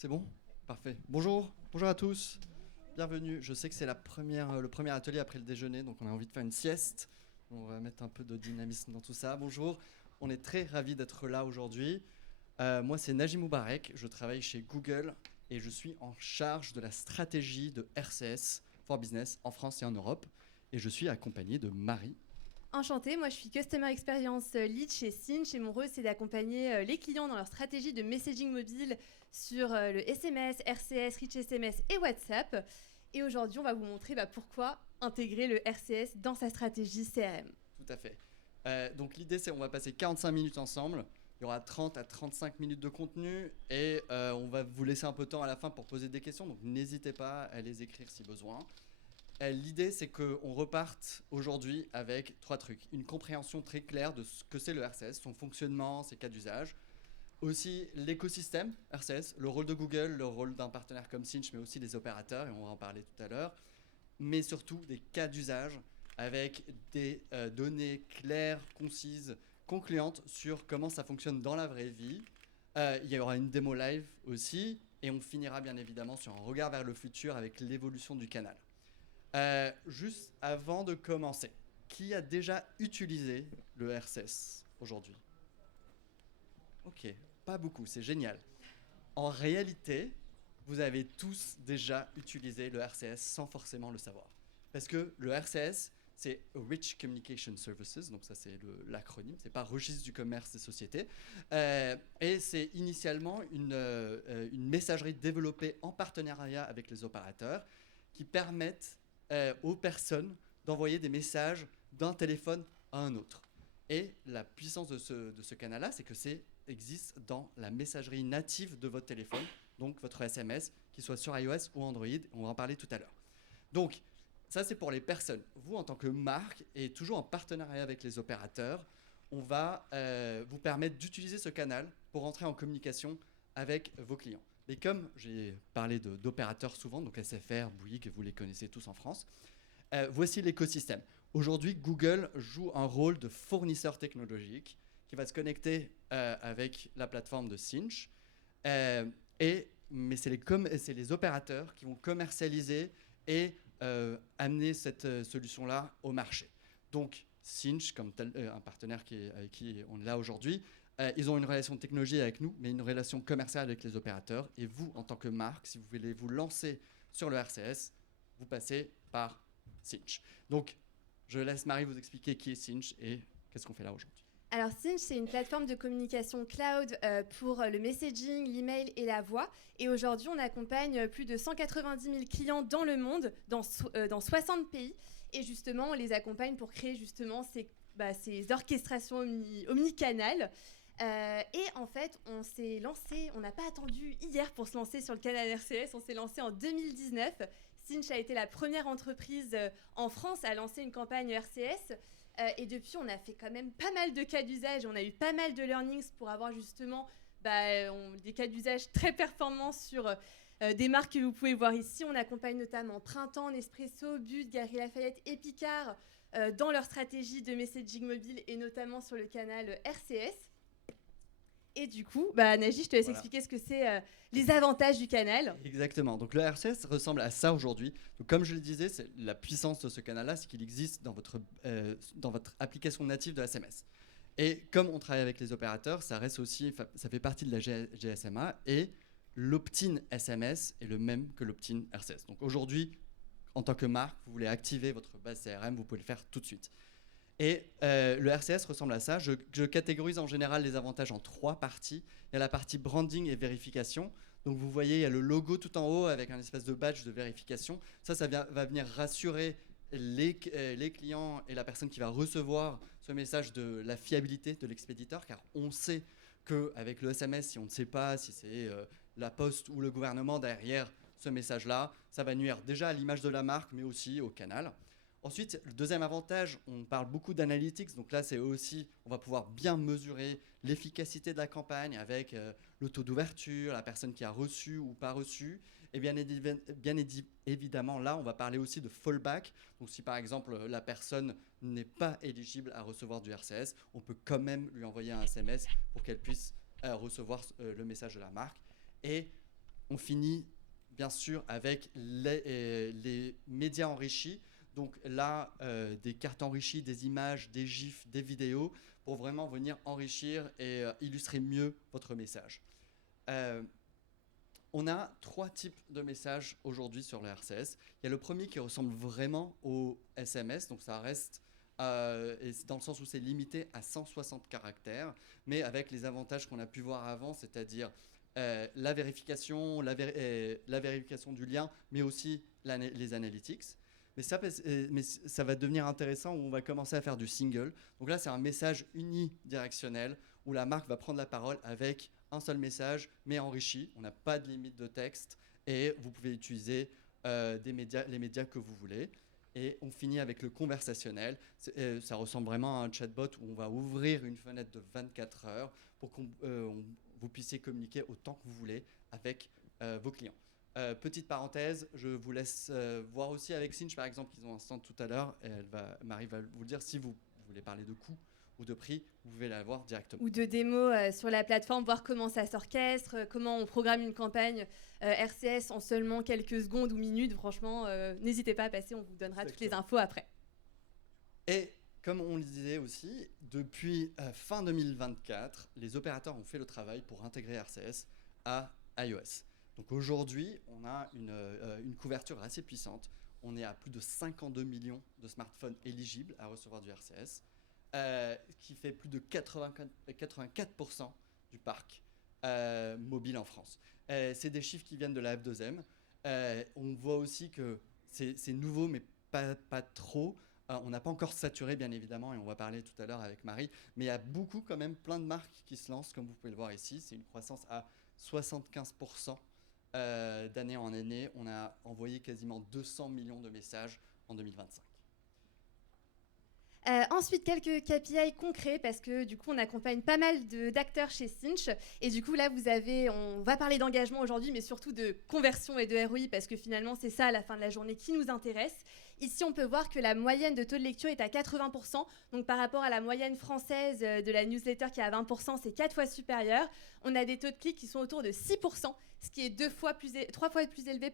C'est bon? Parfait. Bonjour, bonjour à tous. Bienvenue. Je sais que c'est le premier atelier après le déjeuner, donc on a envie de faire une sieste. On va mettre un peu de dynamisme dans tout ça. Bonjour, on est très ravis d'être là aujourd'hui. Moi, c'est Najim Moubarek, je travaille chez Google et je suis en charge de la stratégie de RCS for Business en France et en Europe. Et je suis accompagné de Marie. Enchantée, moi je suis Customer Experience Lead chez Cinch et mon rôle c'est d'accompagner les clients dans leur stratégie de messaging mobile sur le SMS, RCS, Rich SMS et WhatsApp. Et aujourd'hui on va vous montrer pourquoi intégrer le RCS dans sa stratégie CRM. Tout à fait. Donc l'idée, c'est on va passer 45 minutes ensemble. Il y aura 30 à 35 minutes de contenu et on va vous laisser un peu de temps à la fin pour poser des questions. Donc n'hésitez pas à les écrire si besoin. L'idée, c'est qu'on reparte aujourd'hui avec trois trucs. Une compréhension très claire de ce que c'est le RCS, son fonctionnement, ses cas d'usage. Aussi l'écosystème RCS, le rôle de Google, le rôle d'un partenaire comme Cinch, mais aussi des opérateurs, et on va en parler tout à l'heure. Mais surtout des cas d'usage avec des données claires, concises, concluantes sur comment ça fonctionne dans la vraie vie. Il y aura une démo live aussi, et on finira bien évidemment sur un regard vers le futur avec l'évolution du canal. Juste avant de commencer, qui a déjà utilisé le RCS aujourd'hui? Ok, pas beaucoup, c'est génial. En réalité, vous avez tous déjà utilisé le RCS sans forcément le savoir. Parce que le RCS, c'est Rich Communication Services, donc ça c'est l'acronyme, c'est pas registre du commerce des sociétés. Et c'est initialement une messagerie développée en partenariat avec les opérateurs qui permettent aux personnes d'envoyer des messages d'un téléphone à un autre. Et la puissance de ce canal-là, c'est que c'est existe dans la messagerie native de votre téléphone, donc votre SMS, qu'il soit sur iOS ou Android. On va en parler tout à l'heure. Donc, ça, c'est pour les personnes. Vous, en tant que marque, et toujours en partenariat avec les opérateurs, on va vous permettre d'utiliser ce canal pour entrer en communication avec vos clients. Mais comme j'ai parlé d'opérateurs souvent, donc SFR, Bouygues, vous les connaissez tous en France, voici l'écosystème. Aujourd'hui, Google joue un rôle de fournisseur technologique qui va se connecter avec la plateforme de Cinch. Mais c'est les opérateurs qui vont commercialiser et amener cette solution-là au marché. Donc, Cinch, comme un partenaire avec qui on est là aujourd'hui, ils ont une relation de technologie avec nous, mais une relation commerciale avec les opérateurs. Et vous, en tant que marque, si vous voulez vous lancer sur le RCS, vous passez par Cinch. Donc, je laisse Marie vous expliquer qui est Cinch et qu'est-ce qu'on fait là aujourd'hui. Alors Cinch, c'est une plateforme de communication cloud pour le messaging, l'email et la voix. Et aujourd'hui, on accompagne plus de 190 000 clients dans le monde, dans 60 pays. Et justement, on les accompagne pour créer justement ces orchestrations omnicanales. Et en fait, on s'est lancé, on n'a pas attendu hier pour se lancer sur le canal RCS, on s'est lancé en 2019. Cinch a été la première entreprise en France à lancer une campagne RCS. Et depuis, on a fait quand même pas mal de cas d'usage. On a eu pas mal de learnings pour avoir justement des cas d'usage très performants sur des marques que vous pouvez voir ici. On accompagne notamment Printemps, Nespresso, Bud, Galeries Lafayette et Picard dans leur stratégie de messaging mobile et notamment sur le canal RCS. Et du coup, Naji, je te laisse expliquer ce que c'est les avantages du canal. Exactement. Donc le RCS ressemble à ça aujourd'hui. Donc comme je le disais, c'est la puissance de ce canal-là, c'est qu'il existe dans votre application native de SMS. Et comme on travaille avec les opérateurs, ça reste aussi, ça fait partie de la GSMA et l'opt-in SMS est le même que l'opt-in RCS. Donc aujourd'hui, en tant que marque, vous voulez activer votre base CRM, vous pouvez le faire tout de suite. Et le RCS ressemble à ça. Je catégorise en général les avantages en trois parties. Il y a la partie branding et vérification. Donc vous voyez, il y a le logo tout en haut avec un espèce de badge de vérification. Ça va venir rassurer les clients et la personne qui va recevoir ce message de la fiabilité de l'expéditeur, car on sait qu'avec le SMS, si on ne sait pas si c'est la poste ou le gouvernement derrière ce message-là, ça va nuire déjà à l'image de la marque, mais aussi au canal. Ensuite, le deuxième avantage, on parle beaucoup d'analytics. Donc là, c'est aussi, on va pouvoir bien mesurer l'efficacité de la campagne avec le taux d'ouverture, la personne qui a reçu ou pas reçu. Et bien évidemment, là, on va parler aussi de fallback. Donc si par exemple, la personne n'est pas éligible à recevoir du RCS, on peut quand même lui envoyer un SMS pour qu'elle puisse recevoir le message de la marque. Et on finit bien sûr avec les médias enrichis. Donc là, des cartes enrichies, des images, des gifs, des vidéos, pour vraiment venir enrichir et illustrer mieux votre message. On a 3 types de messages aujourd'hui sur le RCS. Il y a le premier qui ressemble vraiment au SMS, donc ça reste et dans le sens où c'est limité à 160 caractères, mais avec les avantages qu'on a pu voir avant, c'est-à-dire la vérification du lien, mais aussi les analytics. Mais ça va devenir intéressant où on va commencer à faire du single. Donc là, c'est un message unidirectionnel où la marque va prendre la parole avec un seul message, mais enrichi. On n'a pas de limite de texte et vous pouvez utiliser les médias que vous voulez. Et on finit avec le conversationnel. Ça ressemble vraiment à un chatbot où on va ouvrir une fenêtre de 24 heures pour que vous puissiez communiquer autant que vous voulez avec vos clients. Petite parenthèse, je vous laisse voir aussi avec Cinch, par exemple, ils ont un stand tout à l'heure. Et Marie va vous le dire, si vous voulez parler de coût ou de prix, vous pouvez la voir directement. Ou de démos sur la plateforme, voir comment ça s'orchestre, comment on programme une campagne RCS en seulement quelques secondes ou minutes. Franchement, n'hésitez pas à passer, on vous donnera toutes les infos après. Et comme on le disait aussi, depuis fin 2024, les opérateurs ont fait le travail pour intégrer RCS à iOS. Donc aujourd'hui, on a une couverture assez puissante. On est à plus de 52 millions de smartphones éligibles à recevoir du RCS. Qui fait plus de 84% du parc mobile en France. C'est des chiffres qui viennent de la F2M. On voit aussi que c'est nouveau, mais pas trop. On n'a pas encore saturé, bien évidemment, et on va parler tout à l'heure avec Marie. Mais il y a beaucoup, quand même, plein de marques qui se lancent, comme vous pouvez le voir ici. C'est une croissance à 75% d'année en année. On a envoyé quasiment 200 millions de messages en 2025. Ensuite, quelques KPI concrets parce que du coup, on accompagne pas mal d'acteurs chez Cinch. Et du coup, là, on va parler d'engagement aujourd'hui, mais surtout de conversion et de ROI parce que finalement, c'est ça à la fin de la journée qui nous intéresse. Ici, on peut voir que la moyenne de taux de lecture est à 80%. Donc, par rapport à la moyenne française de la newsletter qui est à 20%, c'est 4 fois supérieur. On a des taux de clics qui sont autour de 6%, ce qui est 3 fois plus élevé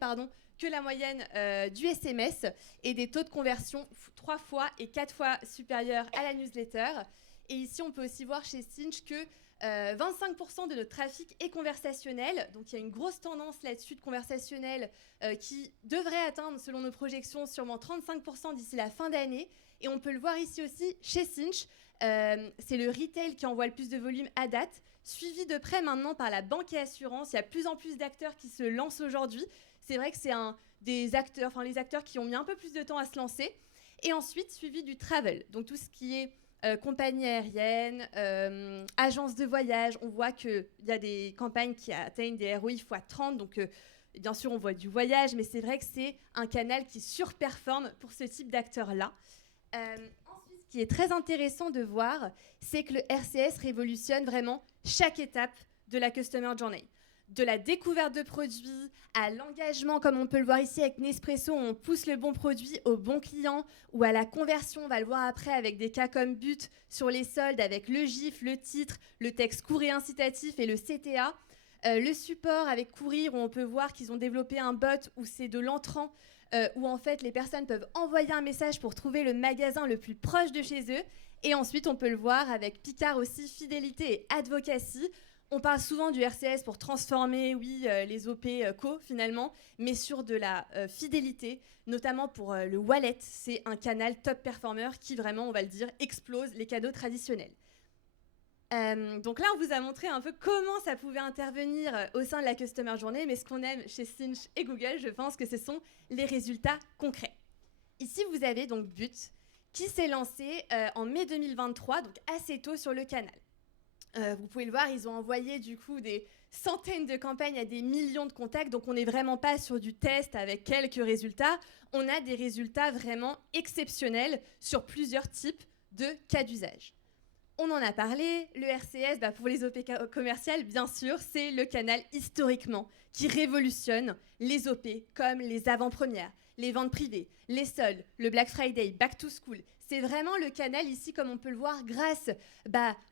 que la moyenne du SMS, et des taux de conversion 3 fois et 4 fois supérieurs à la newsletter. Et ici, on peut aussi voir chez Cinch que 25% de notre trafic est conversationnel. Donc, il y a une grosse tendance là-dessus de conversationnel qui devrait atteindre, selon nos projections, sûrement 35% d'ici la fin d'année. Et on peut le voir ici aussi chez Cinch. C'est le retail qui envoie le plus de volume à date, suivi de près maintenant par la banque et assurance. Il y a plus en plus d'acteurs qui se lancent aujourd'hui. C'est vrai que c'est les acteurs qui ont mis un peu plus de temps à se lancer. Et ensuite, suivi du travel. Donc, tout ce qui est compagnie aérienne, agence de voyage. On voit qu'il y a des campagnes qui atteignent des ROI x30. Donc, bien sûr, on voit du voyage, mais c'est vrai que c'est un canal qui surperforme pour ce type d'acteurs-là. Ensuite, ce qui est très intéressant de voir, c'est que le RCS révolutionne vraiment chaque étape de la Customer Journey. De la découverte de produits à l'engagement, comme on peut le voir ici avec Nespresso, où on pousse le bon produit au bon client, ou à la conversion, on va le voir après avec des cas comme But sur les soldes, avec le GIF, le titre, le texte court et incitatif et le CTA. Le support avec Courir, où on peut voir qu'ils ont développé un bot où c'est de l'entrant, où en fait les personnes peuvent envoyer un message pour trouver le magasin le plus proche de chez eux. Et ensuite, on peut le voir avec Picard aussi, fidélité et advocacy. On parle souvent du RCS pour transformer, les OP co finalement, mais sur de la fidélité, notamment pour le wallet. C'est un canal top performer qui vraiment, on va le dire, explose les cadeaux traditionnels. Donc là, on vous a montré un peu comment ça pouvait intervenir au sein de la Customer Journey, mais ce qu'on aime chez Cinch et Google, je pense que ce sont les résultats concrets. Ici, vous avez donc But, qui s'est lancé en mai 2023, donc assez tôt sur le canal. Vous pouvez le voir, ils ont envoyé du coup des centaines de campagnes à des millions de contacts, donc on n'est vraiment pas sur du test avec quelques résultats, on a des résultats vraiment exceptionnels sur plusieurs types de cas d'usage. On en a parlé, le RCS, pour les OP commerciales, bien sûr, c'est le canal historiquement qui révolutionne les OP comme les avant-premières, les ventes privées, les soldes, le Black Friday, Back to School. C'est vraiment le canal ici, comme on peut le voir, grâce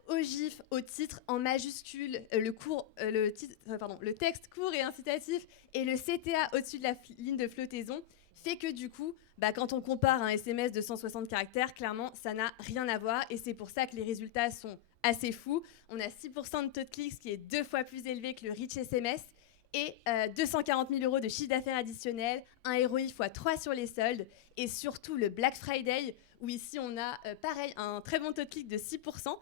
au GIF, au titre en majuscule, le texte court et incitatif et le CTA au-dessus de la ligne de flottaison fait que du coup, quand on compare un SMS de 160 caractères, clairement, ça n'a rien à voir et c'est pour ça que les résultats sont assez fous. On a 6% de taux de clics, ce qui est 2 fois plus élevé que le Rich SMS et 240 000 € de chiffre d'affaires additionnel, un ROI x3 sur les soldes et surtout le Black Friday où ici on a pareil un très bon taux de clic de 6%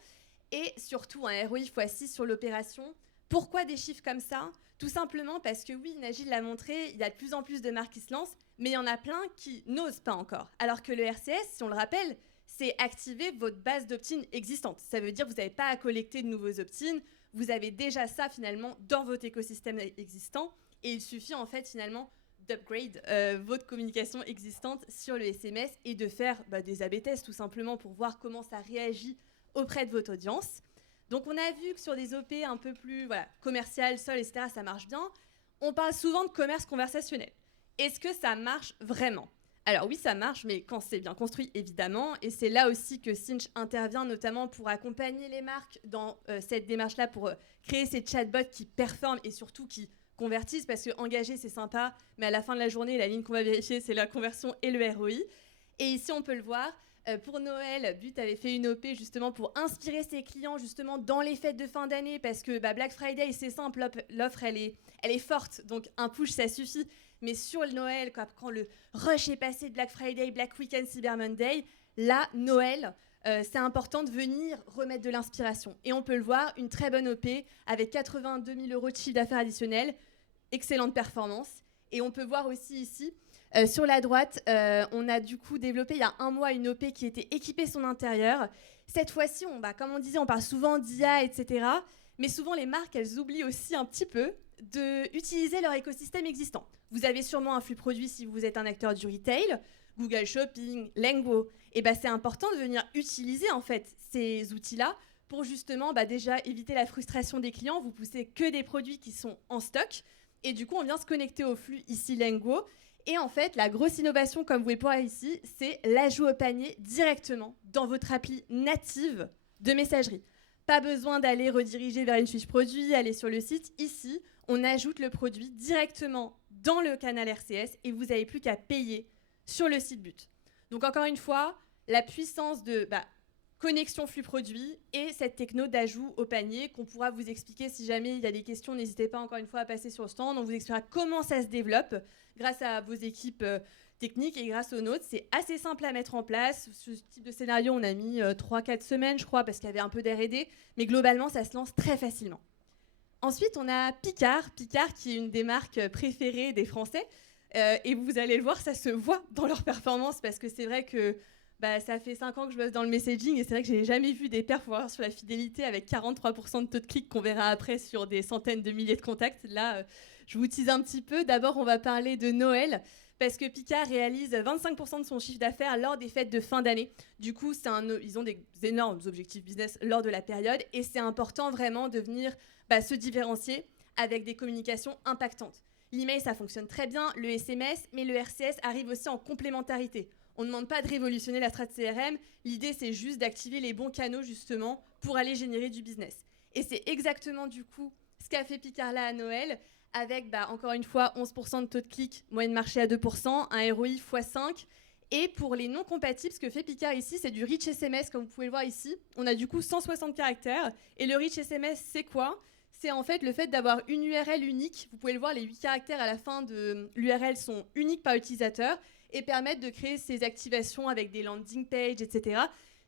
et surtout un ROI x6 sur l'opération. Pourquoi des chiffres comme ça ? Tout simplement parce que oui, Najid l'a montré, il y a de plus en plus de marques qui se lancent, mais il y en a plein qui n'osent pas encore. Alors que le RCS, si on le rappelle, c'est activer votre base d'opt-in existante. Ça veut dire que vous n'avez pas à collecter de nouveaux opt-in, vous avez déjà ça finalement dans votre écosystème existant et il suffit en fait finalement d'upgrade votre communication existante sur le SMS et de faire des A/B tests tout simplement pour voir comment ça réagit auprès de votre audience. Donc on a vu que sur des OP un peu plus commerciales, sol, etc., ça marche bien. On parle souvent de commerce conversationnel. Est-ce que ça marche vraiment ? Alors oui, ça marche, mais quand c'est bien construit, évidemment. Et c'est là aussi que Cinch intervient, notamment pour accompagner les marques dans cette démarche-là, pour créer ces chatbots qui performent et surtout qui convertissent, parce que engager, c'est sympa, mais à la fin de la journée, la ligne qu'on va vérifier, c'est la conversion et le ROI. Et ici, on peut le voir. Pour Noël, But avait fait une OP justement pour inspirer ses clients justement dans les fêtes de fin d'année, parce que Black Friday, c'est simple, l'offre, elle est forte, donc un push, ça suffit. Mais sur le Noël, quand le rush est passé de Black Friday, Black Weekend, Cyber Monday, là, Noël, c'est important de venir remettre de l'inspiration. Et on peut le voir, une très bonne OP avec 82 000 € de chiffre d'affaires additionnel, excellente performance. Et on peut voir aussi ici, sur la droite, on a du coup développé il y a un mois une OP qui était équipée son intérieur. Cette fois-ci, comme on disait, on parle souvent d'IA, etc. Mais souvent, les marques, elles oublient aussi un petit peu d'utiliser leur écosystème existant. Vous avez sûrement un flux produit si vous êtes un acteur du retail, Google Shopping, Lengo. Et c'est important de venir utiliser en fait ces outils-là pour justement déjà éviter la frustration des clients. Vous poussez que des produits qui sont en stock. Et du coup, on vient se connecter au flux ici Lengo. Et en fait, la grosse innovation, comme vous pouvez voir ici, c'est l'ajout au panier directement dans votre appli native de messagerie. Pas besoin d'aller rediriger vers une fiche produit, aller sur le site. Ici, on ajoute le produit directement dans le canal RCS et vous n'avez plus qu'à payer sur le site But. Donc encore une fois, la puissance de connexion flux produit et cette techno d'ajout au panier qu'on pourra vous expliquer si jamais il y a des questions. N'hésitez pas encore une fois à passer sur le stand. On vous expliquera comment ça se développe grâce à vos équipes techniques et grâce aux nôtres. C'est assez simple à mettre en place. Ce type de scénario, on a mis 3-4 semaines, je crois, parce qu'il y avait un peu d'R&D. Mais globalement, ça se lance très facilement. Ensuite, on a Picard. Picard, qui est une des marques préférées des Français. Et vous allez le voir, ça se voit dans leur performance parce que c'est vrai que ça fait 5 ans que je bosse dans le messaging et c'est vrai que je n'ai jamais vu des perfs sur la fidélité avec 43% de taux de clic qu'on verra après sur des centaines de milliers de contacts. Là, je vous tease un petit peu. D'abord, on va parler de Noël parce que Picard réalise 25% de son chiffre d'affaires lors des fêtes de fin d'année. Du coup, ils ont des énormes objectifs business lors de la période et c'est important vraiment de venir se différencier avec des communications impactantes. L'email, ça fonctionne très bien, le SMS, mais le RCS arrive aussi en complémentarité. On ne demande pas de révolutionner la strat CRM, l'idée c'est juste d'activer les bons canaux justement pour aller générer du business. Et c'est exactement du coup ce qu'a fait Picard là à Noël, avec encore une fois 11% de taux de clic, moyenne marché à 2%, un ROI x5. Et pour les non compatibles, ce que fait Picard ici, c'est du Rich SMS, comme vous pouvez le voir ici. On a du coup 160 caractères. Et le Rich SMS, c'est quoi ? C'est en fait le fait d'avoir une URL unique. Vous pouvez le voir, les 8 caractères à la fin de l'URL sont uniques par utilisateur et permettent de créer ces activations avec des landing pages, etc.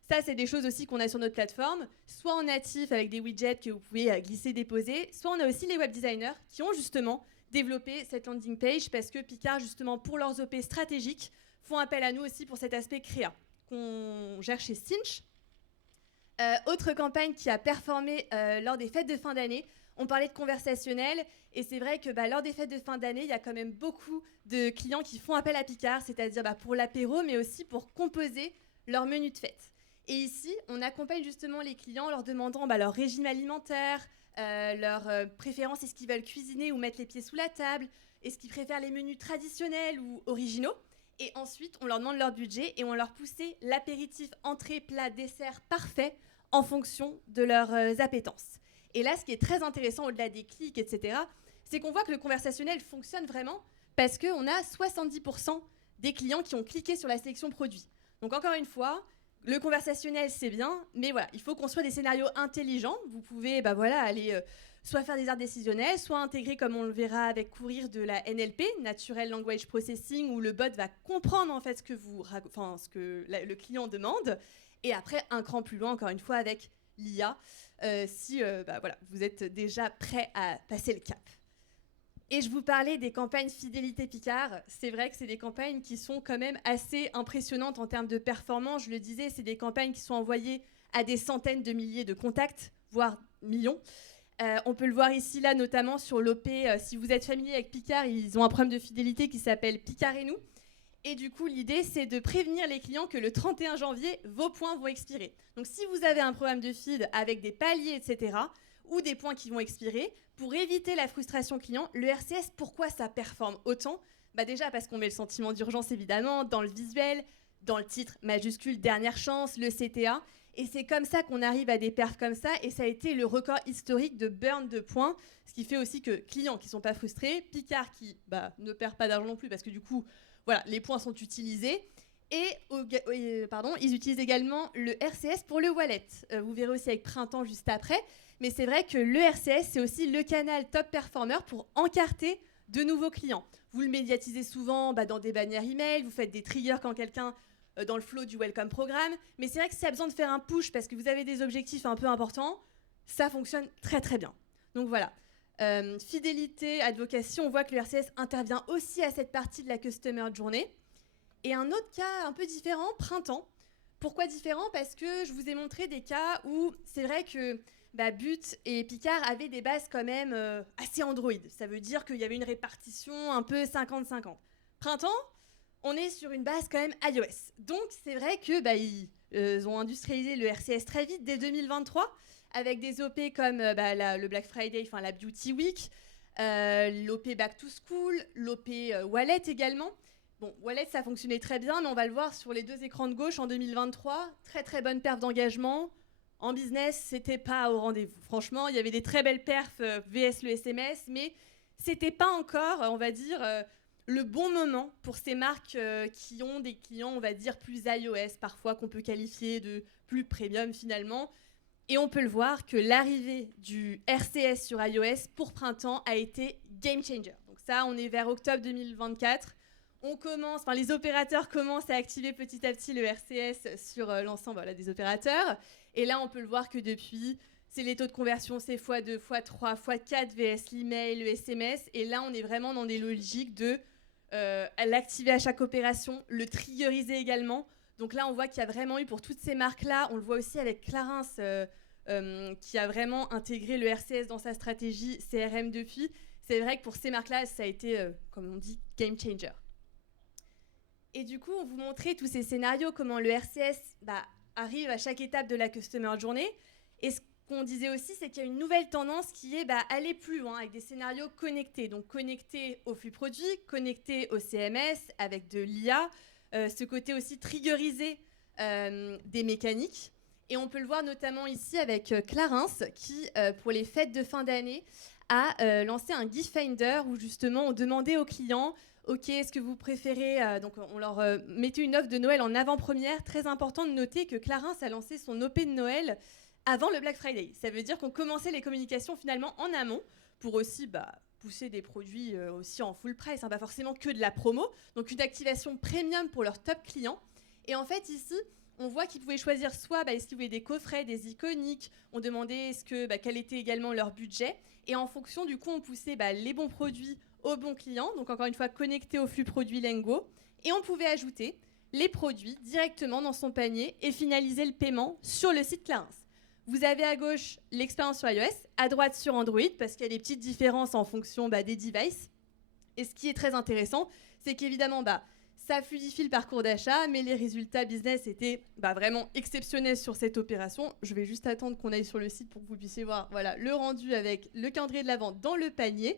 Ça, c'est des choses aussi qu'on a sur notre plateforme, soit en natif avec des widgets que vous pouvez glisser, déposer, soit on a aussi les web designers qui ont justement développé cette landing page parce que Picard, justement, pour leurs OP stratégiques, font appel à nous aussi pour cet aspect créa qu'on gère chez Cinch. Autre campagne qui a performé lors des fêtes de fin d'année, on parlait de conversationnel et c'est vrai que lors des fêtes de fin d'année, il y a quand même beaucoup de clients qui font appel à Picard, c'est-à-dire pour l'apéro, mais aussi pour composer leur menu de fête. Et ici, on accompagne justement les clients en leur demandant leur régime alimentaire, leurs préférences, est-ce qu'ils veulent cuisiner ou mettre les pieds sous la table, est-ce qu'ils préfèrent les menus traditionnels ou originaux. Et ensuite, on leur demande leur budget et on leur poussait l'apéritif, entrée, plat, dessert parfait en fonction de leurs appétences. Et là, ce qui est très intéressant au-delà des clics, etc., c'est qu'on voit que le conversationnel fonctionne vraiment parce qu'on a 70% des clients qui ont cliqué sur la sélection produit. Donc encore une fois, le conversationnel, c'est bien, mais voilà, il faut construire des scénarios intelligents. Vous pouvez aller soit faire des arts décisionnels, soit intégrer, comme on le verra avec Courir, de la NLP, Natural Language Processing, où le bot va comprendre en fait ce que le client demande. Et après, un cran plus loin, encore une fois, avec l'IA, si vous êtes déjà prêt à passer le cap. Et je vous parlais des campagnes fidélité Picard. C'est vrai que c'est des campagnes qui sont quand même assez impressionnantes en termes de performance. Je le disais, c'est des campagnes qui sont envoyées à des centaines de milliers de contacts, voire millions. On peut le voir ici, là, notamment sur l'OP. Si vous êtes familier avec Picard, ils ont un programme de fidélité qui s'appelle Picard et nous. Et du coup, l'idée, c'est de prévenir les clients que le 31 janvier, vos points vont expirer. Donc, si vous avez un programme de feed avec des paliers, etc., ou des points qui vont expirer, pour éviter la frustration client, le RCS, pourquoi ça performe autant ? Déjà parce qu'on met le sentiment d'urgence, évidemment, dans le visuel, dans le titre majuscule, dernière chance, le CTA. Et c'est comme ça qu'on arrive à des perfs comme ça. Et ça a été le record historique de burn de points. Ce qui fait aussi que clients qui ne sont pas frustrés, Picard qui ne perd pas d'argent non plus parce que du coup, voilà, les points sont utilisés. Et ils utilisent également le RCS pour le wallet. Vous verrez aussi avec Printemps juste après. Mais c'est vrai que le RCS, c'est aussi le canal top performer pour encarter de nouveaux clients. Vous le médiatisez souvent dans des bannières email, vous faites des triggers quand quelqu'un dans le flow du welcome programme. Mais c'est vrai que s'il y a besoin de faire un push parce que vous avez des objectifs un peu importants, ça fonctionne très très bien. Donc voilà. Fidélité, advocacy, on voit que le RCS intervient aussi à cette partie de la customer journey. Et un autre cas un peu différent, Printemps. Pourquoi différent ? Parce que je vous ai montré des cas où c'est vrai que But et Picard avaient des bases quand même assez Android. Ça veut dire qu'il y avait une répartition un peu 50-50. Printemps, on est sur une base quand même iOS. Donc c'est vrai que ils ont industrialisé le RCS très vite dès 2023 avec des OP comme le Black Friday, la Beauty Week, l'OP Back to School, l'OP Wallet également. Bon, Wallet, ça fonctionnait très bien, mais on va le voir sur les deux écrans de gauche en 2023. Très, très bonne perf d'engagement. En business, c'était pas au rendez-vous. Franchement, il y avait des très belles perfs VS le SMS, mais c'était pas encore, on va dire, le bon moment pour ces marques qui ont des clients, on va dire, plus iOS, parfois qu'on peut qualifier de plus premium finalement. Et on peut le voir que l'arrivée du RCS sur iOS pour Printemps a été game changer. Donc ça, on est vers octobre 2024. Les opérateurs commencent à activer petit à petit le RCS sur l'ensemble des opérateurs. Et là, on peut le voir que depuis, c'est les taux de conversion, c'est x2, x3, x4 VS l'email, le SMS. Et là, on est vraiment dans des logiques de l'activer à chaque opération, le triggeriser également. Donc là, on voit qu'il y a vraiment eu pour toutes ces marques-là, on le voit aussi avec Clarins qui a vraiment intégré le RCS dans sa stratégie CRM depuis. C'est vrai que pour ces marques-là, ça a été, comme on dit, game changer. Et du coup, on vous montrait tous ces scénarios, comment le RCS arrive à chaque étape de la customer journey. Et ce qu'on disait aussi, c'est qu'il y a une nouvelle tendance qui est aller plus loin avec des scénarios connectés. Donc connectés au flux produit, connectés au CMS avec de l'IA, ce côté aussi triggerisé des mécaniques. Et on peut le voir notamment ici avec Clarins qui, pour les fêtes de fin d'année, a lancé un gift finder où justement on demandait aux clients ok, est-ce que vous préférez... donc on leur mettait une offre de Noël en avant-première. Très important de noter que Clarins a lancé son OP de Noël avant le Black Friday. Ça veut dire qu'on commençait les communications finalement en amont pour aussi pousser des produits aussi en full price, pas forcément que de la promo. Donc une activation premium pour leurs top clients. Et en fait ici, on voit qu'ils pouvaient choisir soit est-ce qu'ils voulaient des coffrets, des iconiques. On demandait quel était également leur budget. Et en fonction, du coup, on poussait les bons produits aux bons clients, donc encore une fois connecté au flux produit Lengo, et on pouvait ajouter les produits directement dans son panier et finaliser le paiement sur le site Clarins. Vous avez à gauche l'expérience sur iOS, à droite sur Android, parce qu'il y a des petites différences en fonction des devices. Et ce qui est très intéressant, c'est qu'évidemment, ça fluidifie le parcours d'achat, mais les résultats business étaient vraiment exceptionnels sur cette opération. Je vais juste attendre qu'on aille sur le site pour que vous puissiez voir le rendu avec le calendrier de la vente dans le panier.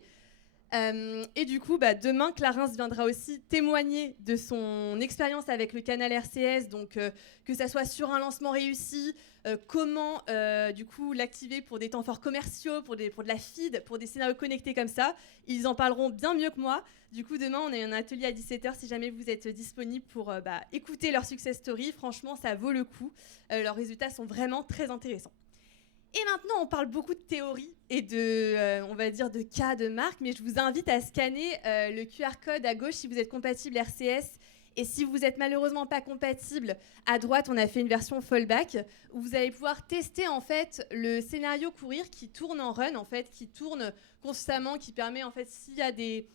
Et du coup, demain, Clarence viendra aussi témoigner de son expérience avec le canal RCS, donc que ça soit sur un lancement réussi, comment du coup l'activer pour des temps forts commerciaux, pour de la feed, pour des scénarios connectés comme ça. Ils en parleront bien mieux que moi. Du coup, demain, on a un atelier à 17h si jamais vous êtes disponible pour écouter leur success story. Franchement, ça vaut le coup. Leurs résultats sont vraiment très intéressants. Et maintenant, on parle beaucoup de théorie et on va dire, de cas de marque, mais je vous invite à scanner le QR code à gauche si vous êtes compatible RCS. Et si vous n'êtes malheureusement pas compatible, à droite, on a fait une version fallback où vous allez pouvoir tester en fait le scénario courir qui tourne en run, en fait, qui tourne constamment, qui permet en fait, s'il y a des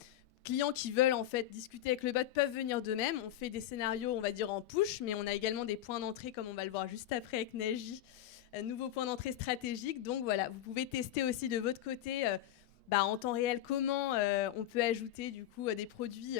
clients qui veulent en fait discuter avec le bot, peuvent venir d'eux-mêmes. On fait des scénarios, on va dire en push, mais on a également des points d'entrée, comme on va le voir juste après avec Naji. Nouveau point d'entrée stratégique. Donc voilà, vous pouvez tester aussi de votre côté en temps réel comment on peut ajouter du coup des produits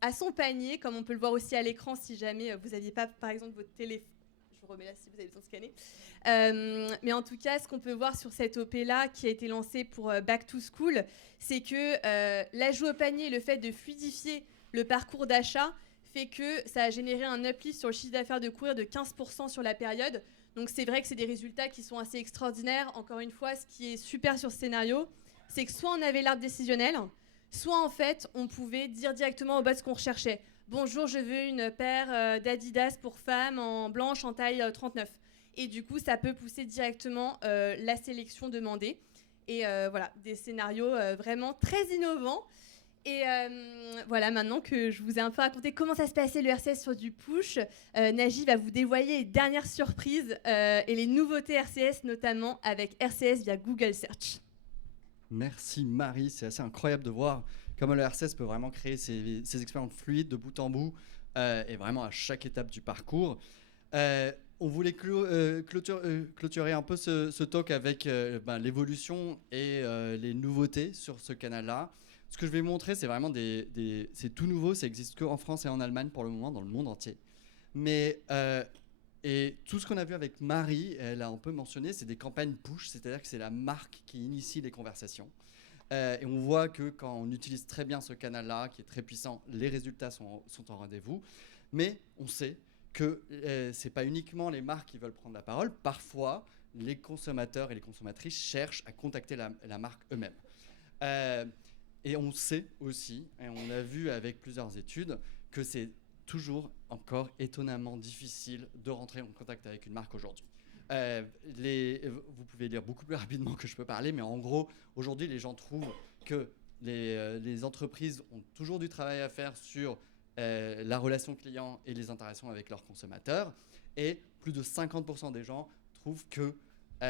à son panier, comme on peut le voir aussi à l'écran si jamais vous n'aviez pas par exemple votre téléphone. Je vous remets là si vous avez besoin de scanner. Mais en tout cas, ce qu'on peut voir sur cette OP là qui a été lancée pour Back to School, c'est que l'ajout au panier, le fait de fluidifier le parcours d'achat fait que ça a généré un uplift sur le chiffre d'affaires de courir de 15% sur la période. Donc c'est vrai que c'est des résultats qui sont assez extraordinaires. Encore une fois, ce qui est super sur ce scénario, c'est que soit on avait l'arbre décisionnel, soit en fait on pouvait dire directement au bot ce qu'on recherchait. Bonjour, je veux une paire d'Adidas pour femmes en blanche en taille 39. Et du coup, ça peut pousser directement la sélection demandée. Et voilà, des scénarios vraiment très innovants. Et voilà, maintenant que je vous ai un peu raconté comment ça se passait le RCS sur du push, Naji va vous dévoiler les dernières surprises et les nouveautés RCS, notamment avec RCS via Google Search. Merci Marie, c'est assez incroyable de voir comment le RCS peut vraiment créer ces expériences fluides de bout en bout et vraiment à chaque étape du parcours. On voulait clôturer un peu ce talk avec l'évolution et les nouveautés sur ce canal-là. Ce que je vais vous montrer, c'est vraiment c'est tout nouveau, ça existe qu'en France et en Allemagne pour le moment, dans le monde entier. Mais et tout ce qu'on a vu avec Marie, elle a un peu mentionné, c'est des campagnes push, c'est-à-dire que c'est la marque qui initie les conversations. Et on voit que quand on utilise très bien ce canal-là, qui est très puissant, les résultats sont en rendez-vous. Mais on sait que c'est pas uniquement les marques qui veulent prendre la parole. Parfois, les consommateurs et les consommatrices cherchent à contacter la marque eux-mêmes. Et on sait aussi, et on l'a vu avec plusieurs études, que c'est toujours encore étonnamment difficile de rentrer en contact avec une marque aujourd'hui. Vous pouvez lire beaucoup plus rapidement que je peux parler, mais en gros, aujourd'hui, les gens trouvent que les entreprises ont toujours du travail à faire sur la relation client et les interactions avec leurs consommateurs. Et plus de 50% des gens trouvent que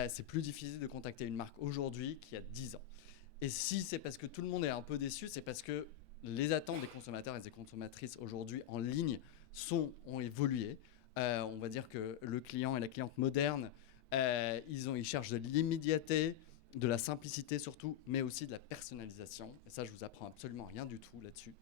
c'est plus difficile de contacter une marque aujourd'hui qu'il y a 10 ans. Et si c'est parce que tout le monde est un peu déçu, c'est parce que les attentes des consommateurs et des consommatrices aujourd'hui en ligne ont évolué. On va dire que le client et la cliente moderne, ils cherchent de l'immédiateté, de la simplicité surtout, mais aussi de la personnalisation. Et ça, je vous apprends absolument rien du tout là-dessus.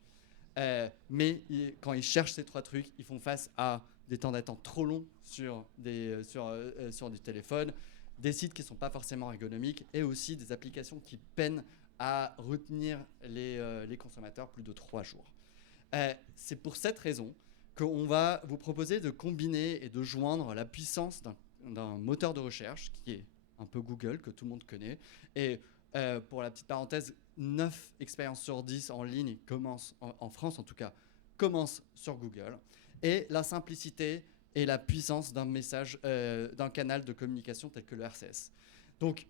Mais quand ils cherchent ces trois trucs, ils font face à des temps d'attente trop longs sur du téléphone, des sites qui ne sont pas forcément ergonomiques et aussi des applications qui peinent à retenir les consommateurs plus de 3 jours. C'est pour cette raison qu'on va vous proposer de combiner et de joindre la puissance d'un moteur de recherche qui est un peu Google, que tout le monde connaît. Et pour la petite parenthèse, 9 expériences sur 10 en ligne commencent, en France en tout cas, commencent sur Google. Et la simplicité et la puissance d'un message, d'un canal de communication tel que le RCS. Donc,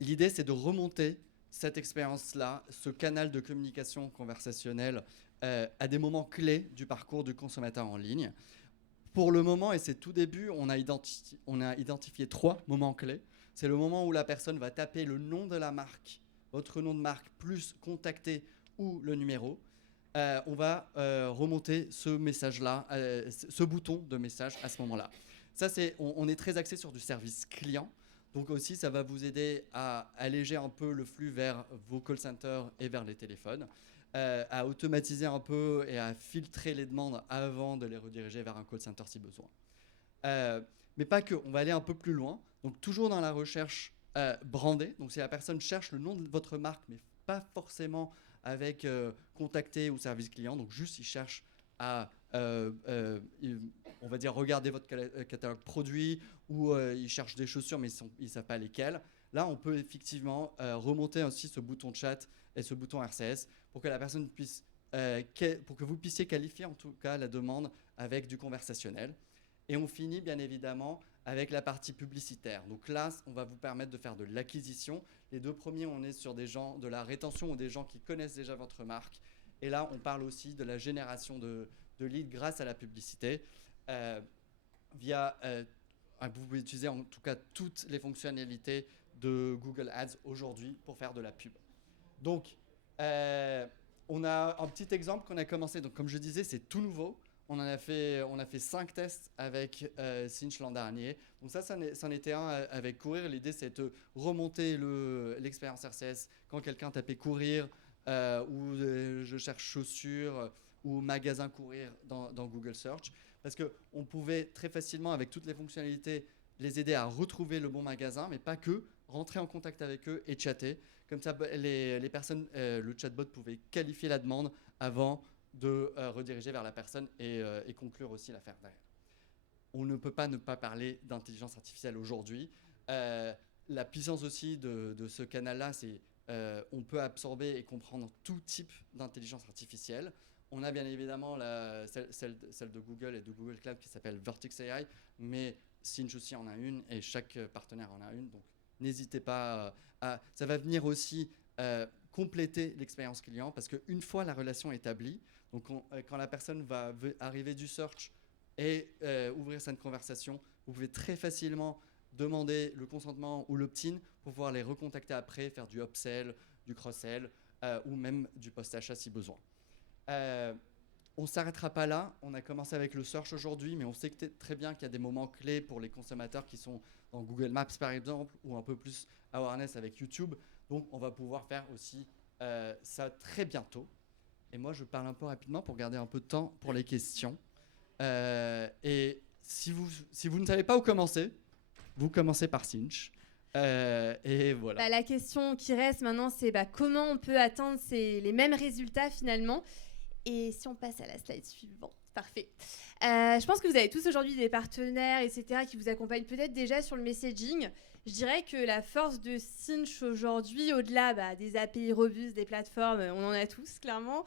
l'idée, c'est de remonter cette expérience-là, ce canal de communication conversationnelle, à des moments clés du parcours du consommateur en ligne. Pour le moment, et c'est tout début, on a identifié 3 moments clés. C'est le moment où la personne va taper le nom de la marque, votre nom de marque, plus contacter ou le numéro. On va remonter ce message-là, ce bouton de message à ce moment-là. Ça, on est très axé sur du service client. Donc aussi, ça va vous aider à alléger un peu le flux vers vos call centers et vers les téléphones, à automatiser un peu et à filtrer les demandes avant de les rediriger vers un call center si besoin. Mais pas que, on va aller un peu plus loin. Donc toujours dans la recherche brandé. Donc, si la personne cherche le nom de votre marque, mais pas forcément avec contacter ou service client, donc juste il cherche à, on va dire, regarder votre catalogue produit ou il cherche des chaussures mais ils ne savent pas lesquelles. Là, on peut effectivement remonter aussi ce bouton chat et ce bouton RCS pour que la personne puisse, pour que vous puissiez qualifier en tout cas la demande avec du conversationnel. Et on finit bien évidemment avec la partie publicitaire. Donc là, on va vous permettre de faire de l'acquisition. Les deux premiers, on est sur des gens de la rétention ou des gens qui connaissent déjà votre marque. Et là, on parle aussi de la génération de leads grâce à la publicité vous pouvez utiliser en tout cas toutes les fonctionnalités de Google Ads aujourd'hui pour faire de la pub. Donc, on a un petit exemple qu'on a commencé. Donc, comme je disais, c'est tout nouveau. On a fait 5 tests avec Cinch l'an dernier. Donc ça c'en était un avec Courir. L'idée, c'est de remonter l'expérience RCS quand quelqu'un tapait Courir ou je cherche chaussures ou magasin Courir dans Google Search. Parce qu'on pouvait très facilement, avec toutes les fonctionnalités, les aider à retrouver le bon magasin, mais pas que, rentrer en contact avec eux et chatter. Comme ça, les personnes, le chatbot pouvait qualifier la demande avant de rediriger vers la personne et conclure aussi l'affaire derrière. On ne peut pas ne pas parler d'intelligence artificielle aujourd'hui. La puissance aussi de ce canal-là, c'est on peut absorber et comprendre tout type d'intelligence artificielle. On a bien évidemment celle de Google et de Google Cloud qui s'appelle Vertex AI, mais Cinch aussi en a une et chaque partenaire en a une. Donc n'hésitez pas ça va venir aussi compléter l'expérience client parce qu'une fois la relation établie, donc quand la personne va arriver du search et ouvrir cette conversation, vous pouvez très facilement demander le consentement ou l'opt-in pour pouvoir les recontacter après, faire du upsell, du cross-sell ou même du post-achat si besoin. On ne s'arrêtera pas là. On a commencé avec le search aujourd'hui, mais on sait très bien qu'il y a des moments clés pour les consommateurs qui sont dans Google Maps par exemple, ou un peu plus awareness avec YouTube. Donc on va pouvoir faire aussi ça très bientôt. Et moi je parle un peu rapidement pour garder un peu de temps pour les questions. Et si vous ne savez pas où commencer, vous commencez par Cinch. Et voilà. La question qui reste maintenant, c'est comment on peut atteindre les mêmes résultats finalement. Et si on passe à la slide suivante, parfait. Je pense que vous avez tous aujourd'hui des partenaires, etc., qui vous accompagnent peut-être déjà sur le messaging. Je dirais que la force de Cinch aujourd'hui, au-delà des API robustes, des plateformes, on en a tous clairement,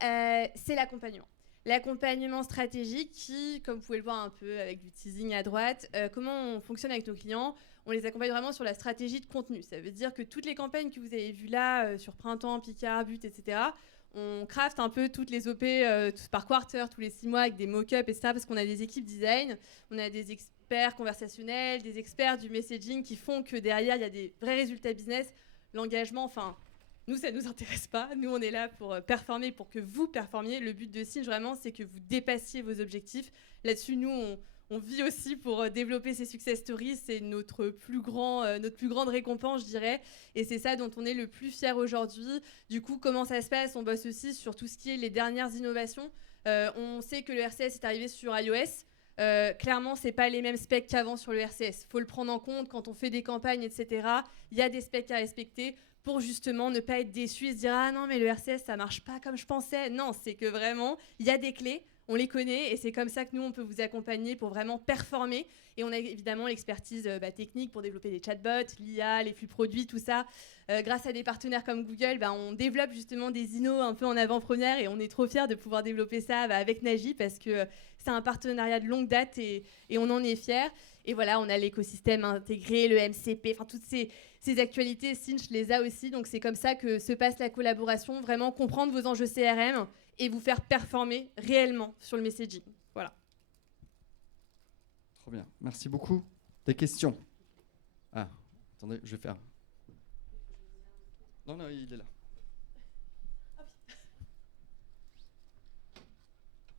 c'est l'accompagnement. L'accompagnement stratégique qui, comme vous pouvez le voir un peu avec du teasing à droite, comment on fonctionne avec nos clients. On les accompagne vraiment sur la stratégie de contenu. Ça veut dire que toutes les campagnes que vous avez vues là, sur Printemps, Picard, But, etc., on craft un peu toutes les OP par quarter, tous les 6 mois, avec des mock-ups, etc., parce qu'on a des équipes design, on a des experts conversationnels, des experts du messaging qui font que derrière, il y a des vrais résultats business. L'engagement, nous, ça ne nous intéresse pas. Nous, on est là pour performer, pour que vous performiez. Le but de Cinch, vraiment, c'est que vous dépassiez vos objectifs. Là-dessus, nous, on vit aussi pour développer ces success stories. C'est notre plus grande récompense, je dirais. Et c'est ça dont on est le plus fier aujourd'hui. Du coup, comment ça se passe ? On bosse aussi sur tout ce qui est les dernières innovations. On sait que le RCS est arrivé sur iOS. Clairement, c'est pas les mêmes specs qu'avant sur le RCS. Faut le prendre en compte quand on fait des campagnes, etc. Il y a des specs à respecter pour justement ne pas être déçu et se dire « Ah non, mais le RCS, ça marche pas comme je pensais. » Non, c'est que vraiment, il y a des clés, on les connaît et c'est comme ça que nous, on peut vous accompagner pour vraiment performer. Et on a évidemment l'expertise technique pour développer des chatbots, l'IA, les flux produits, tout ça. Grâce à des partenaires comme Google, on développe justement des innos un peu en avant-première et on est trop fiers de pouvoir développer ça avec Nagy parce que c'est un partenariat de longue date et on en est fiers. Et voilà, on a l'écosystème intégré, le MCP, toutes ces actualités, Cinch les a aussi. Donc c'est comme ça que se passe la collaboration, vraiment comprendre vos enjeux CRM et vous faire performer réellement sur le messaging. Voilà. Trop bien, merci beaucoup. Des questions ? Ah, attendez, je vais faire. Non, il est là.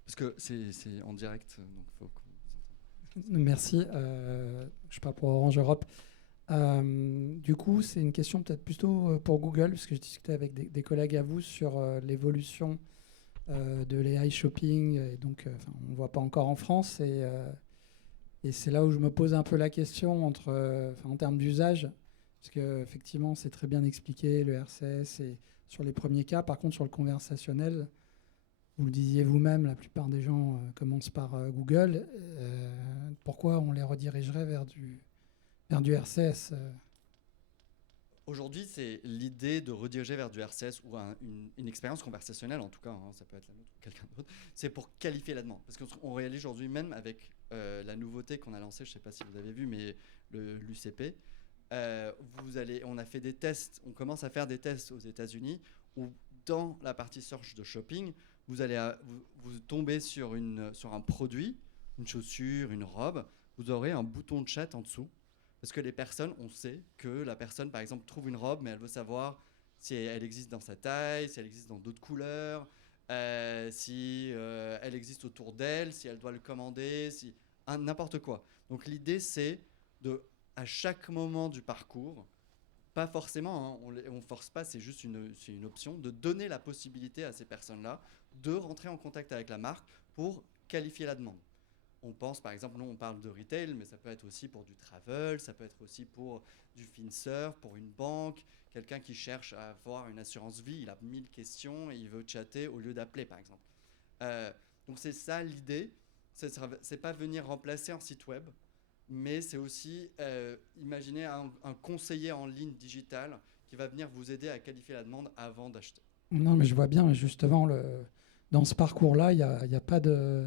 Parce que c'est en direct, donc il faut qu'on vous entende. Merci. Je parle pour Orange Europe. Du coup, c'est une question peut-être plutôt pour Google, parce que je discutais avec des collègues à vous sur l'évolution de l'AI shopping. Et donc, on ne voit pas encore en France. Et c'est là où je me pose un peu la question en termes d'usage. Parce qu'effectivement, c'est très bien expliqué, le RCS, et sur les premiers cas. Par contre, sur le conversationnel, vous le disiez vous-même, la plupart des gens commencent par Google. Pourquoi on les redirigerait vers du RCS Aujourd'hui, c'est l'idée de rediriger vers du RCS ou une expérience conversationnelle, en tout cas, hein, ça peut être la nôtre ou quelqu'un d'autre, c'est pour qualifier la demande. Parce qu'on réalise aujourd'hui, même avec la nouveauté qu'on a lancée, je ne sais pas si vous avez vu, mais l'UCP, on a fait des tests, on commence à faire des tests aux États-Unis où dans la partie search de shopping, vous tombez sur un produit, une chaussure, une robe, vous aurez un bouton de chat en dessous. Parce que les personnes, on sait que la personne, par exemple, trouve une robe, mais elle veut savoir si elle existe dans sa taille, si elle existe dans d'autres couleurs, si elle existe autour d'elle, si elle doit le commander, n'importe quoi. Donc l'idée, c'est à chaque moment du parcours, pas forcément, hein, on ne force pas, c'est juste une option, de donner la possibilité à ces personnes-là de rentrer en contact avec la marque pour qualifier la demande. On pense, par exemple, nous on parle de retail, mais ça peut être aussi pour du travel, ça peut être aussi pour du finsurf, pour une banque, quelqu'un qui cherche à avoir une assurance vie, il a 1000 questions et il veut chatter au lieu d'appeler, par exemple. Donc c'est ça l'idée, c'est pas venir remplacer un site web, mais c'est aussi imaginer un conseiller en ligne digital qui va venir vous aider à qualifier la demande avant d'acheter. Non, mais je vois bien, justement, dans ce parcours-là, il y a pas de...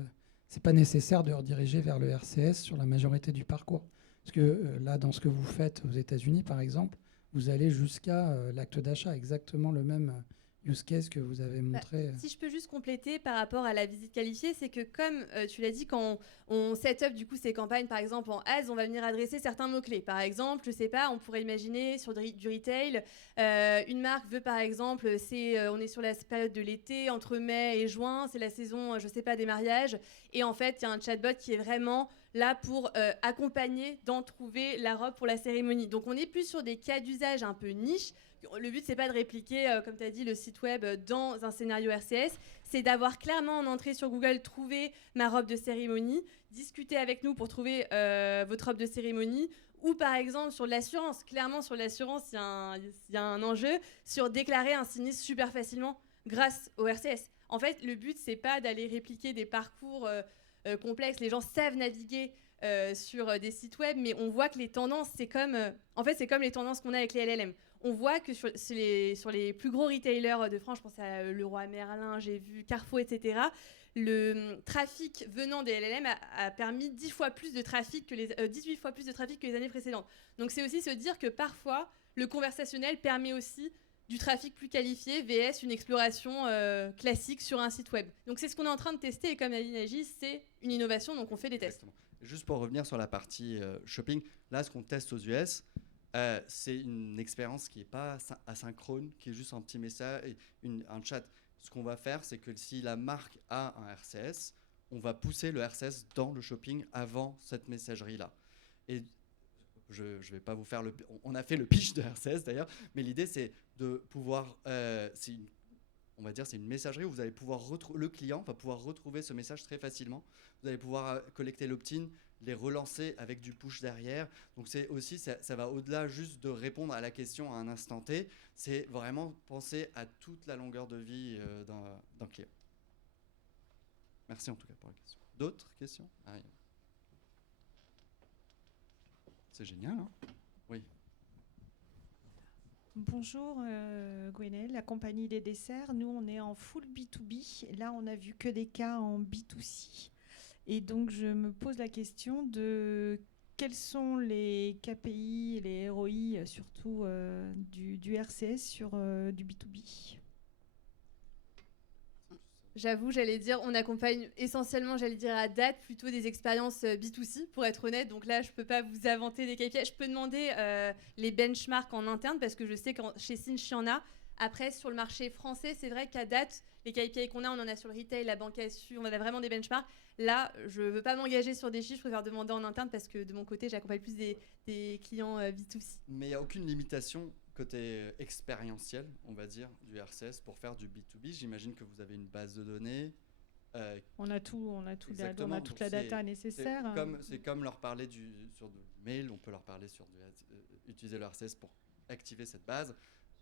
C'est pas nécessaire de rediriger vers le RCS sur la majorité du parcours. Parce que là, dans ce que vous faites aux États-Unis, par exemple, vous allez jusqu'à l'acte d'achat, exactement le même use case que vous avez montré. Si je peux juste compléter par rapport à la visite qualifiée, c'est que comme tu l'as dit, quand on set up du coup ces campagnes, par exemple en ads, on va venir adresser certains mots-clés. Par exemple, je sais pas, on pourrait imaginer sur du retail, une marque veut par exemple, on est sur la période de l'été, entre mai et juin, c'est la saison, je sais pas, des mariages, et en fait, il y a un chatbot qui est vraiment là pour accompagner dans trouver la robe pour la cérémonie. Donc on est plus sur des cas d'usage un peu niche. Le but, c'est pas de répliquer, comme tu as dit, le site web dans un scénario RCS, c'est d'avoir clairement en entrée sur Google trouvé ma robe de cérémonie, discuter avec nous pour trouver votre robe de cérémonie, ou par exemple sur l'assurance. Clairement, sur l'assurance, il y a un enjeu sur déclarer un sinistre super facilement grâce au RCS. En fait, le but, c'est pas d'aller répliquer des parcours complexes. Les gens savent naviguer sur des sites web, mais on voit que les tendances, c'est comme les tendances qu'on a avec les LLM. On voit que sur les plus gros retailers de France, je pense à Leroy Merlin, j'ai vu Carrefour, etc., le trafic venant des LLM a permis 18 fois plus de trafic que les années précédentes. Donc c'est aussi se dire que parfois, le conversationnel permet aussi du trafic plus qualifié vs une exploration classique sur un site web. Donc c'est ce qu'on est en train de tester, et comme a dit Nagy, c'est une innovation, donc on fait des tests. Exactement. Juste pour revenir sur la partie shopping, là ce qu'on teste aux US, c'est une expérience qui n'est pas asynchrone, qui est juste un petit message, un chat. Ce qu'on va faire, c'est que si la marque a un RCS, on va pousser le RCS dans le shopping avant cette messagerie-là. Et je ne vais pas vous faire on a fait le pitch de RCS d'ailleurs, mais l'idée c'est de pouvoir, on va dire c'est une messagerie où vous allez pouvoir le client va pouvoir retrouver ce message très facilement. Vous allez pouvoir collecter l'opt-in, les relancer avec du push derrière. Donc c'est aussi, ça va au-delà juste de répondre à la question à un instant T. C'est vraiment penser à toute la longueur de vie d'un client. Merci en tout cas pour la question. D'autres questions? C'est génial, hein? Oui. Bonjour Gwenelle, la compagnie des desserts. Nous, on est en full B2B. Là, on n'a vu que des cas en B2C. Et donc, je me pose la question de quels sont les KPI, les ROI, surtout du RCS sur du B2B. J'avoue, j'allais dire, on accompagne essentiellement, à date, plutôt des expériences B2C, pour être honnête. Donc là, je ne peux pas vous inventer des KPI. Je peux demander les benchmarks en interne, parce que je sais que chez Cinch, il y en a. Après, sur le marché français, c'est vrai qu'à date, les KPI qu'on a, on en a sur le retail, la banque assu, on en a vraiment des benchmarks. Là, je ne veux pas m'engager sur des chiffres, je préfère demander en interne, parce que de mon côté, j'accompagne plus des clients B2C. Mais il n'y a aucune limitation côté expérientiel, on va dire, du RCS pour faire du B2B. J'imagine que vous avez une base de données. On a toute la data nécessaire. C'est comme leur parler sur du mail, on peut leur parler utiliser le RCS pour activer cette base.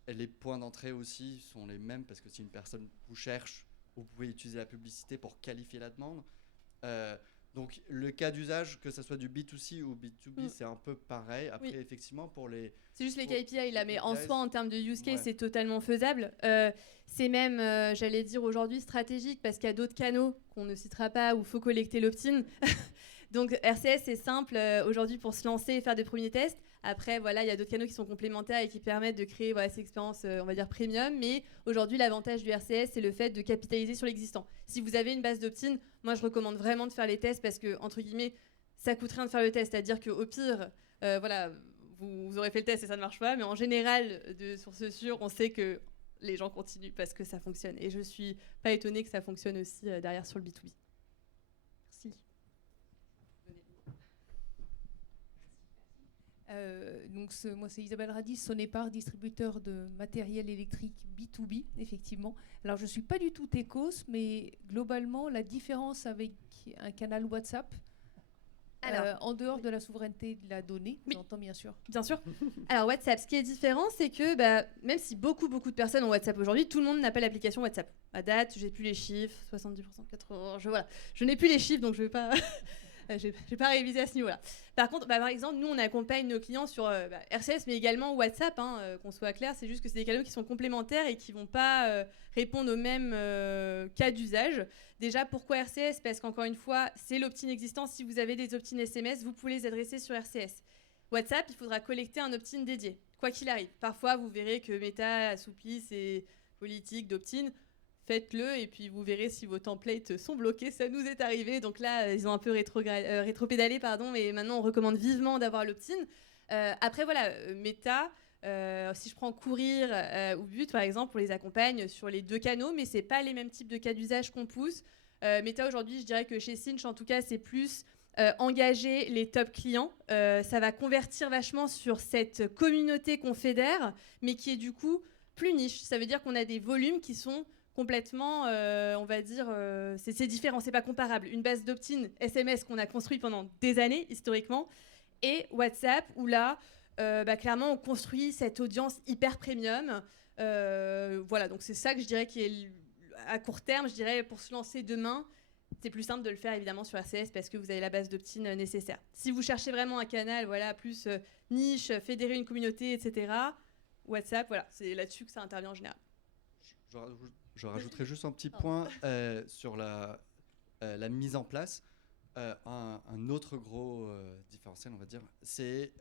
Et les points d'entrée aussi sont les mêmes parce que si une personne vous cherche, vous pouvez utiliser la publicité pour qualifier la demande. Donc le cas d'usage, que ce soit du B2C ou B2B, c'est un peu pareil. Après, effectivement, pour les... C'est juste les KPI là, mais en KPIs, soi, en termes de use case, ouais. c'est totalement faisable. C'est même, j'allais dire aujourd'hui, stratégique parce qu'il y a d'autres canaux qu'on ne citera pas où il faut collecter l'opt-in. Donc RCS, c'est simple aujourd'hui pour se lancer et faire des premiers tests. Après, voilà, il y a d'autres canaux qui sont complémentaires et qui permettent de créer cette expérience, on va dire, premium. Mais aujourd'hui, l'avantage du RCS, c'est le fait de capitaliser sur l'existant. Si vous avez une base d'opt-in, moi, je recommande vraiment de faire les tests parce que, entre guillemets, ça coûte rien de faire le test. C'est-à-dire qu'au pire, voilà, vous aurez fait le test et ça ne marche pas. Mais en général, sur ce sûr, on sait que les gens continuent parce que ça fonctionne. Et je ne suis pas étonnée que ça fonctionne aussi derrière sur le B2B. Merci. Moi, c'est Isabelle Radis, Sonépar, distributeur de matériel électrique B2B, effectivement. Alors, je ne suis pas du tout techos, mais globalement, la différence avec un canal WhatsApp, en dehors de la souveraineté de la donnée, j'entends bien sûr. Bien sûr. Alors, WhatsApp, ce qui est différent, c'est que même si beaucoup de personnes ont WhatsApp aujourd'hui, tout le monde n'a pas l'application WhatsApp. À date, j'ai plus les chiffres, 70%, 80%, je n'ai plus les chiffres, donc je ne vais pas... j'ai pas révisé à ce niveau-là. Par contre, par exemple, nous, on accompagne nos clients sur RCS, mais également WhatsApp, qu'on soit clair. C'est juste que c'est des canaux qui sont complémentaires et qui ne vont pas répondre aux mêmes cas d'usage. Déjà, pourquoi RCS ? Parce qu'encore une fois, c'est l'opt-in existant. Si vous avez des opt-in SMS, vous pouvez les adresser sur RCS. WhatsApp, il faudra collecter un opt-in dédié, quoi qu'il arrive. Parfois, vous verrez que Meta assouplit ses politiques d'opt-in. Faites-le et puis vous verrez si vos templates sont bloqués. Ça nous est arrivé. Donc là, ils ont un peu rétropédalé, mais maintenant, on recommande vivement d'avoir l'opt-in. Après, voilà, Meta, si je prends Courir ou But, par exemple, on les accompagne sur les deux canaux, mais ce n'est pas les mêmes types de cas d'usage qu'on pousse. Meta, aujourd'hui, je dirais que chez Cinch, en tout cas, c'est plus engager les top clients. Ça va convertir vachement sur cette communauté qu'on fédère, mais qui est du coup plus niche. Ça veut dire qu'on a des volumes qui sont complètement, on va dire, c'est différent, c'est pas comparable. Une base d'opt-in SMS qu'on a construit pendant des années, historiquement, et WhatsApp, où là, clairement, on construit cette audience hyper premium. Voilà, donc c'est ça que je dirais qui est, à court terme, je dirais, pour se lancer demain, c'est plus simple de le faire, évidemment, sur RCS, parce que vous avez la base d'opt-in nécessaire. Si vous cherchez vraiment un canal, voilà, plus niche, fédérer une communauté, etc., WhatsApp, voilà, c'est là-dessus que ça intervient en général. Je rajouterai juste un petit point sur la mise en place. Un autre gros différentiel, on va dire, c'est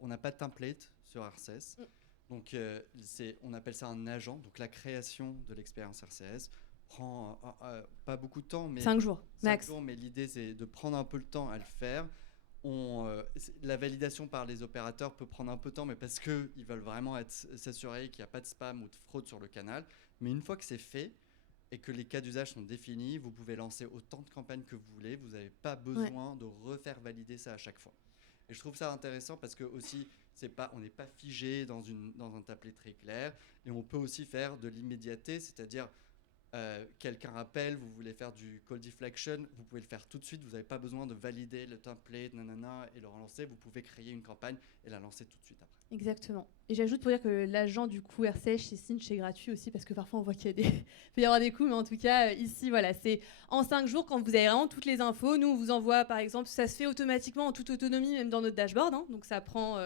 on n'a pas de template sur RCS. Donc, on appelle ça un agent. Donc, la création de l'expérience RCS prend pas beaucoup de temps. Mais 5 jours, max. 5 jours, mais l'idée, c'est de prendre un peu le temps à le faire. La validation par les opérateurs peut prendre un peu de temps, mais parce qu'ils veulent vraiment s'assurer qu'il n'y a pas de spam ou de fraude sur le canal. Mais une fois que c'est fait et que les cas d'usage sont définis, vous pouvez lancer autant de campagnes que vous voulez. Vous n'avez pas besoin de refaire valider ça à chaque fois. Et je trouve ça intéressant parce que aussi, on n'est pas figé dans un template très clair. Et on peut aussi faire de l'immédiateté, c'est-à-dire quelqu'un appelle, vous voulez faire du call deflection, vous pouvez le faire tout de suite. Vous n'avez pas besoin de valider le template, et le relancer. Vous pouvez créer une campagne et la lancer tout de suite après. Exactement. Et j'ajoute pour dire que l'agent du coup RCS chez Cinch c'est gratuit aussi parce que parfois on voit qu'il y a peut y avoir des coûts, mais en tout cas ici voilà, c'est en 5 jours quand vous avez vraiment toutes les infos. Nous on vous envoie par exemple, ça se fait automatiquement en toute autonomie même dans notre dashboard, donc ça prend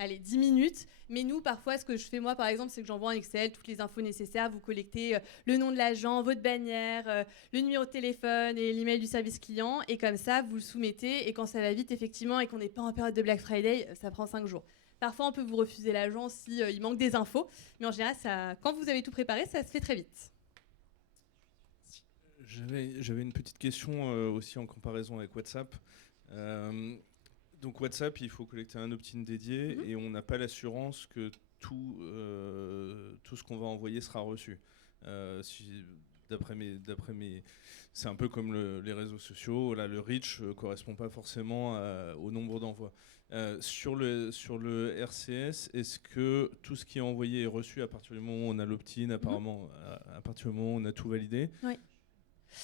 10 minutes. Mais nous, parfois, ce que je fais moi, par exemple, c'est que j'envoie un Excel, toutes les infos nécessaires. Vous collectez le nom de l'agent, votre bannière, le numéro de téléphone et l'email du service client. Et comme ça, vous le soumettez. Et quand ça va vite, effectivement, et qu'on n'est pas en période de Black Friday, ça prend 5 jours. Parfois, on peut vous refuser l'agent si il manque des infos. Mais en général, quand vous avez tout préparé, ça se fait très vite. J'avais une petite question aussi en comparaison avec WhatsApp. Donc WhatsApp, il faut collecter un opt-in dédié et on n'a pas l'assurance que tout ce qu'on va envoyer sera reçu. D'après mes, c'est un peu comme les réseaux sociaux. Là, le reach correspond pas forcément au nombre d'envois. Sur le RCS, est-ce que tout ce qui est envoyé est reçu à partir du moment où on a l'opt-in, apparemment, à partir du moment où on a tout validé? Oui.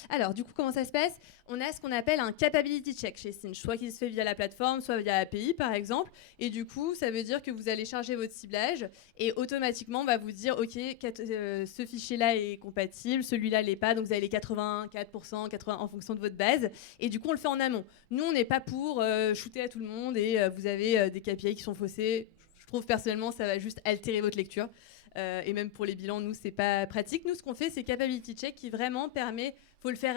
Alors, du coup, comment ça se passe? On a ce qu'on appelle un capability check chez Sinch, soit qui se fait via la plateforme, soit via API, par exemple. Et du coup, ça veut dire que vous allez charger votre ciblage et automatiquement, on va vous dire, OK, ce fichier-là est compatible, celui-là l'est pas. Donc, vous avez les 84%, 80% en fonction de votre base. Et du coup, on le fait en amont. Nous, on n'est pas pour shooter à tout le monde et vous avez des KPI qui sont faussés. Je trouve personnellement, ça va juste altérer votre lecture. Et même pour les bilans, nous, c'est pas pratique. Nous, ce qu'on fait, c'est capability check qui vraiment permet, faut le faire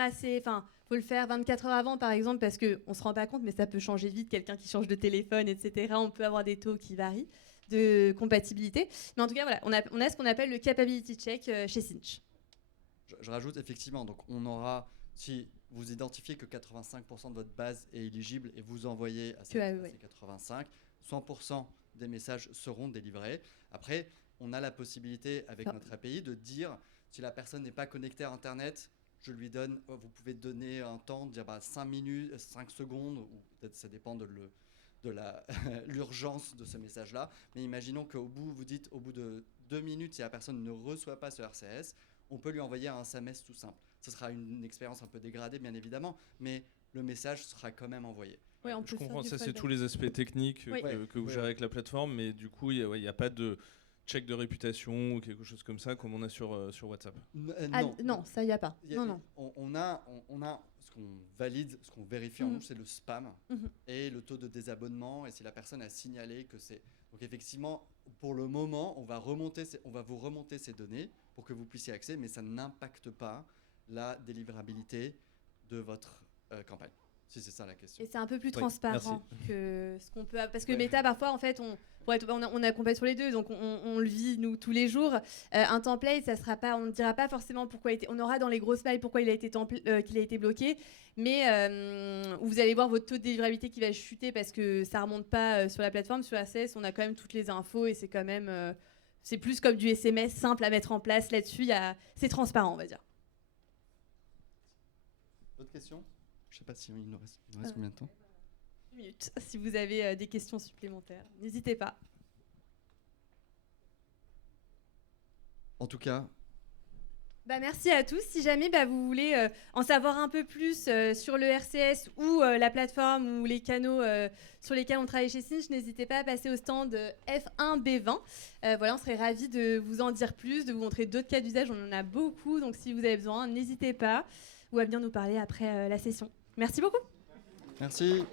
24 heures avant, par exemple, parce qu'on se rend pas compte, mais ça peut changer vite. Quelqu'un qui change de téléphone, etc. On peut avoir des taux qui varient de compatibilité. Mais en tout cas, voilà, on a ce qu'on appelle le capability check chez Sinch. Je rajoute effectivement, donc on aura, si vous identifiez que 85% de votre base est éligible et vous envoyez à ces 85, 100% des messages seront délivrés. Après, on a la possibilité avec notre API de dire si la personne n'est pas connectée à Internet, je lui donne, vous pouvez donner un temps, dire 5 minutes, 5 secondes, ou peut-être ça dépend de l'urgence de ce message-là. Mais imaginons qu'au bout, vous dites au bout de 2 minutes, si la personne ne reçoit pas ce RCS, on peut lui envoyer un SMS tout simple. Ce sera une expérience un peu dégradée, bien évidemment, mais le message sera quand même envoyé. Ouais, je comprends, ça c'est tous les aspects techniques que vous gérez avec la plateforme, mais du coup, il n'y a pas de check de réputation ou quelque chose comme ça, comme on a sur WhatsApp. Non, ça, il n'y a pas. Non. On a ce qu'on valide, ce qu'on vérifie en nous, c'est le spam et le taux de désabonnement, et si la personne a signalé que c'est... Donc effectivement, pour le moment, on va vous remonter ces données pour que vous puissiez accéder, mais ça n'impacte pas la délivrabilité de votre campagne. Si c'est ça la question. Et c'est un peu plus transparent que ce qu'on peut... Parce que Meta, parfois, en fait, on accompagne sur les deux, donc on le vit, nous, tous les jours. Un template, ça sera pas, on ne dira pas forcément pourquoi on aura dans les grosses mails pourquoi il a été bloqué, mais vous allez voir votre taux de délivrabilité qui va chuter parce que ça ne remonte pas sur la plateforme. Sur ACS, on a quand même toutes les infos et c'est quand même... c'est plus comme du SMS simple à mettre en place là-dessus. C'est transparent, on va dire. D'autres questions ? Je ne sais pas s'il nous reste combien de temps. 10 minutes. Si vous avez des questions supplémentaires, n'hésitez pas. En tout cas... merci à tous. Si jamais vous voulez en savoir un peu plus sur le RCS ou la plateforme ou les canaux sur lesquels on travaille chez Sinch, n'hésitez pas à passer au stand F1B20. On serait ravis de vous en dire plus, de vous montrer d'autres cas d'usage. On en a beaucoup, donc si vous avez besoin, n'hésitez pas ou à venir nous parler après la session. Merci beaucoup. Merci.